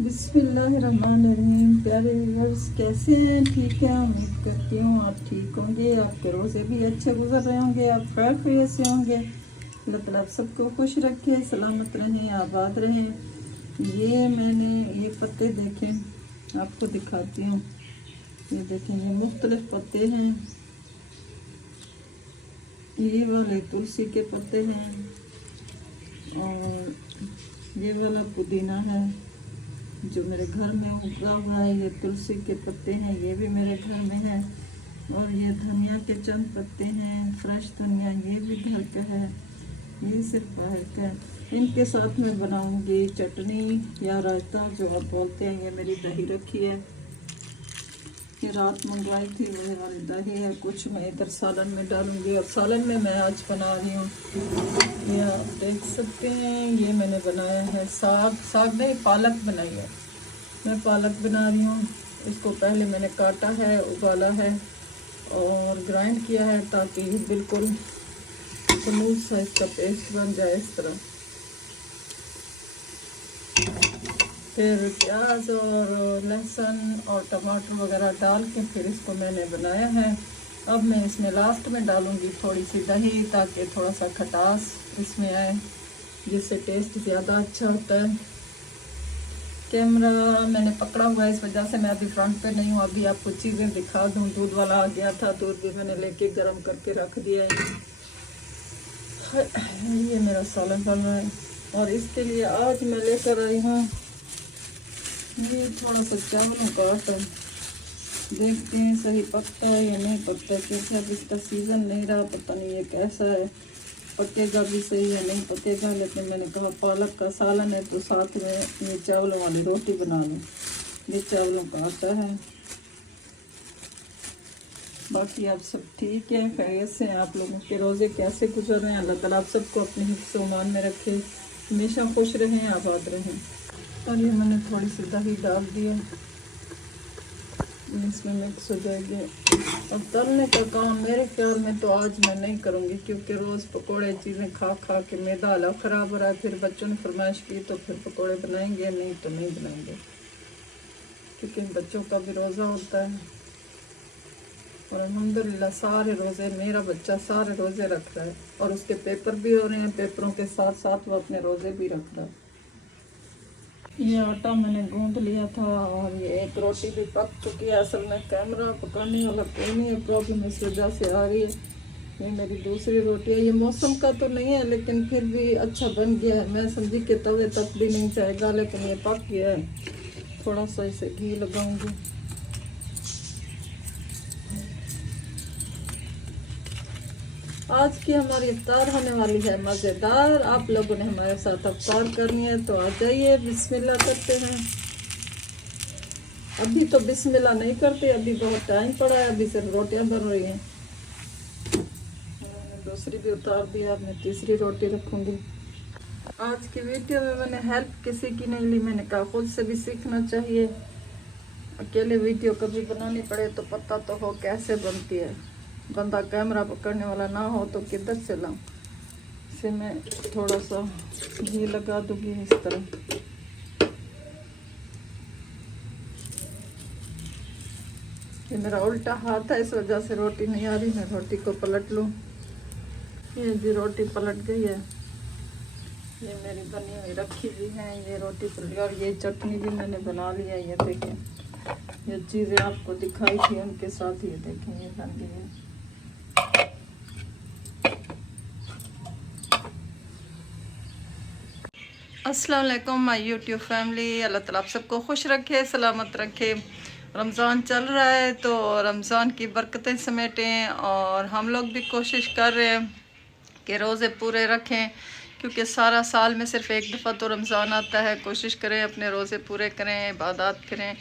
बिस्मिल्लाहिर्रहमानिर्रहीम। प्यारे व्यूअर्स, कैसे हैं? ठीक है, उम्मीद करती हूँ आप ठीक होंगे। आपके रोज़े भी अच्छे गुजर रहे होंगे, आप खैर खैरियत से होंगे। अल्लाह ताला आप सबको खुश रखे, सलामत रहें, आबाद रहें। ये मैंने ये पत्ते देखें, आपको दिखाती हूँ। ये देखें, ये मुख्तलिफ पत्ते हैं। ये वाले तुलसी के पत्ते हैं और ये वाला पुदीना है जो मेरे घर में उगा हुआ है। ये तुलसी के पत्ते हैं, ये भी मेरे घर में है। और ये धनिया के चंद पत्ते हैं, फ्रेश धनिया, ये भी घर का है। ये सिर्फ बाहर का है। इनके साथ मैं बनाऊंगी चटनी या रायता जो आप बोलते हैं। ये मेरी दही रखी है, ये रात मंगवाई थी, वही वाली दही है। कुछ मैं इधर सालन में डालूंगी और सालन में मैं आज बना रही हूँ। ये आप देख सकते हैं, ये मैंने बनाया है साग नहीं, पालक बनाई है। मैं पालक बना रही हूँ। इसको पहले मैंने काटा है, उबाला है और ग्राइंड किया है ताकि बिल्कुल स्मूथ सा इसका पेस्ट बन जाए इस तरह। फिर प्याज और लहसुन और टमाटर वगैरह डाल के फिर इसको मैंने बनाया है। अब मैं इसमें लास्ट में डालूंगी थोड़ी सी दही ताकि थोड़ा सा खटास इसमें आए, जिससे टेस्ट ज़्यादा अच्छा होता है। कैमरा मैंने पकड़ा हुआ है, इस वजह से मैं अभी फ्रंट पे नहीं हूँ। अभी आपको चीज़ें दिखा दूँ। दूध वाला आ गया था, दूध भी मैंने लेके गर्म करके रख दिया है। ये मेरा सालन बन रहा है और इसके लिए आज मैं लेकर आई हूँ ये थोड़ा सा चावलों का आटा। देखते हैं सही पकता है या नहीं पकता, क्योंकि अब इसका सीज़न नहीं रहा, पता नहीं ये कैसा है, पकेगा भी सही या नहीं पकेगा। लेकिन मैंने कहा पालक का सालन है तो साथ में ये चावलों वाली रोटी बना लूँ। ये चावलों का आटा है। बाकी आप सब ठीक है, खैरियत से हैं। आप लोगों के रोज़े कैसे गुजर रहे हैं? अल्लाह ताला आप सबको अपने हिफ्ज़-ओ-मान में रखे, हमेशा खुश रहें, आबाद रहें। और ये मैंने थोड़ी सी दही डाल दी है, इसमें मिक्स हो जाएगी। और तलने का काम मेरे ख्याल में तो आज मैं नहीं करूँगी, क्योंकि रोज़ पकोड़े चीज़ें खा खा के मैदा हालत ख़राब हो रहा है। फिर बच्चों ने फरमाइश की तो फिर पकोड़े बनाएंगे, नहीं तो नहीं बनाएंगे, क्योंकि बच्चों का भी रोज़ा होता है। और अल्हम्दुलिल्लाह सारे रोज़े, मेरा बच्चा सारे रोज़े रख रहा है और उसके पेपर भी हो रहे हैं। पेपरों के साथ साथ वो अपने रोज़े भी रख रहा है। ये आटा मैंने गूंद लिया था और ये एक रोटी भी पक चुकी है। असल में कैमरा पकड़ने वाला कोई नहीं है, प्रॉब्लम इस वजह से आ रही है। ये मेरी दूसरी रोटी है। ये मौसम का तो नहीं है लेकिन फिर भी अच्छा बन गया है। मैं समझी कि तवे तक भी नहीं जाएगा, लेकिन ये पक गया है। थोड़ा सा इसे घी लगाऊंगी। आज की हमारी इफ्तार होने वाली है मज़ेदार। आप लोगों ने हमारे साथ इफ्तार करनी है तो आ जाइए, बिस्मिल्लाह करते हैं। अभी तो बिस्मिल्लाह नहीं करते, अभी बहुत टाइम पड़ा है, अभी सिर्फ रोटियां बन रही हैं। मैंने दूसरी भी उतार दी, अब मैं तीसरी रोटी रखूंगी। आज की वीडियो में मैंने हेल्प किसी की नहीं ली, मैंने कहा खुद से भी सीखना चाहिए। अकेले वीडियो कभी बनानी पड़े तो पता तो हो कैसे बनती है। बंदा कैमरा पकड़ने वाला ना हो तो किधर से लाऊं। इसे मैं थोड़ा सा घी लगा दूंगी इस तरह। ये मेरा उल्टा हाथ है, इस वजह से रोटी नहीं आ रही। मैं रोटी को पलट लूं। ये जी रोटी पलट गई है। ये मेरी बनी हुई रखी हुई है, ये रोटी पलट गई। और ये चटनी भी मैंने बना ली है। ये देखें, ये चीज़ें आपको दिखाई थी उनके साथ, ये देखें ये बन गई है। अस्सलाम वालेकुम माय यूट्यूब फैमिली। अल्लाह ताला आप सबको खुश रखे, सलामत रखे। रमज़ान चल रहा है तो रमज़ान की बरकतें समेटें और हम लोग भी कोशिश कर रहे हैं कि रोज़े पूरे रखें, क्योंकि सारा साल में सिर्फ़ एक दफ़ा तो रमज़ान आता है। कोशिश करें अपने रोज़े पूरे करें, इबादत करें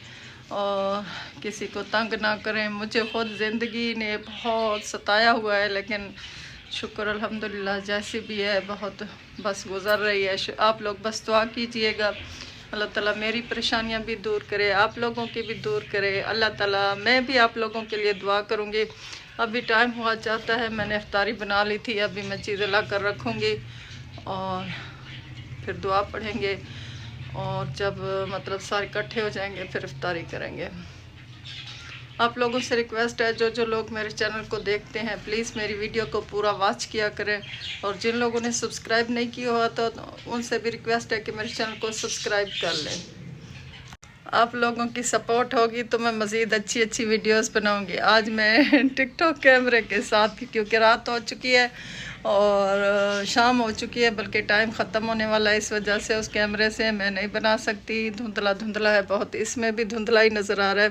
और किसी को तंग ना करें। मुझे ख़ुद ज़िंदगी ने बहुत सताया हुआ है, लेकिन शुक्र अल्हम्दुलिल्लाह जैसी भी है बहुत बस गुज़र रही है। आप लोग बस दुआ कीजिएगा, अल्लाह ताला मेरी परेशानियां भी दूर करे, आप लोगों की भी दूर करे। अल्लाह ताला, मैं भी आप लोगों के लिए दुआ करूँगी। अभी टाइम हुआ जाता है, मैंने इफ्तारी बना ली थी, अभी मैं चीज़ें ला कर रखूँगी और फिर दुआ पढ़ेंगे और जब मतलब सारे इकट्ठे हो जाएंगे फिर इफ्तारी करेंगे। आप लोगों से रिक्वेस्ट है, जो जो लोग मेरे चैनल को देखते हैं प्लीज़ मेरी वीडियो को पूरा वॉच किया करें, और जिन लोगों ने सब्सक्राइब नहीं किया हुआ तो उनसे भी रिक्वेस्ट है कि मेरे चैनल को सब्सक्राइब कर लें। आप लोगों की सपोर्ट होगी तो मैं मज़ीद अच्छी अच्छी वीडियोस बनाऊंगी। आज मैं टिकटॉक कैमरे के साथ, क्योंकि रात हो चुकी है और शाम हो चुकी है, बल्कि टाइम ख़त्म होने वाला है, इस वजह से उस कैमरे से मैं नहीं बना सकती। धुंधला धुंधला है बहुत, इसमें भी धुंधला ही नज़र आ रहा है,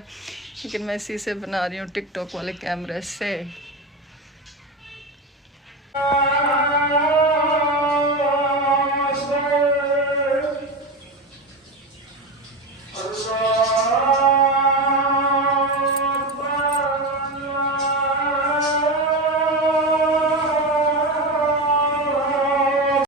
लेकिन मैं इसी से बना रही हूँ टिकटॉक वाले कैमरे से।